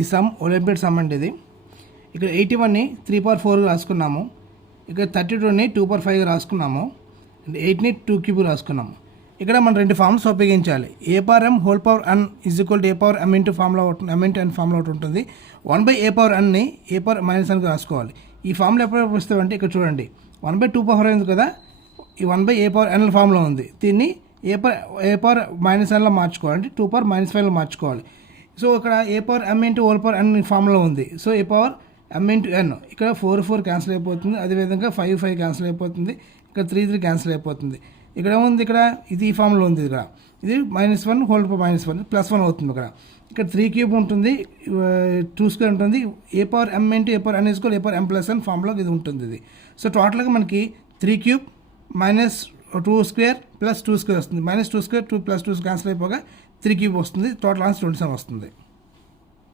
ఈ some olympiad some అంటే ఇది. ఇక్కడ 81ని 3/4 రాసుకున్నాము. ఇక్కడ 32ని 2/5 రాసుకున్నాము. 8ని 2³ రాసుకున్నాము. ఇక్కడ మనం 2 ఫార్మ్స్ ఉపయోగించాలి. a/m whole power n is equal to a/m into formula m into n formula ఒకటి ఉంటుంది. 1/a/nని a/-nకి రాసుకోవాలి. ఈ ఫార్ములా ఎప్పుడు వస్తామంటే ఇక్కడ చూడండి 1/2 ఉంది కదా, ఈ 1/a/n ఫార్ములా ఉంది. దీన్ని a/-nలో మార్చుకోవాలి, అంటే 2/-5లో మార్చుకోవాలి. సో ఇక్కడ a/m ఇంటూ హోల్/n ఫార్ములా ఉంది. సో a/m ఇంటూ n, ఇక్కడ 4 క్యాన్సిల్ అయిపోతుంది. అదేవిధంగా 5 క్యాన్సిల్ అయిపోతుంది. ఇక్కడ 3 క్యాన్సిల్ అయిపోతుంది. ఇక్కడ ఏముంది, ఇక్కడ ఇది ఈ ఫార్ములా ఉంది. ఇక్కడ ఇది -1 హోల్/-1 +1 అవుతుంది. ఇక్కడ 3³ ఉంటుంది, 2² ఉంటుంది. a/m into a/n is equal a/m+n formula ఇది ఉంటుంది. ఇది సో టోటల్గా మనకి 3³ -2² +2² వస్తుంది. -2² 2 + 2 క్యాన్సిల్ అయిపోగా 3³ వస్తుంది. టోటల్ ఆన్సర్ 27 వస్తుంది.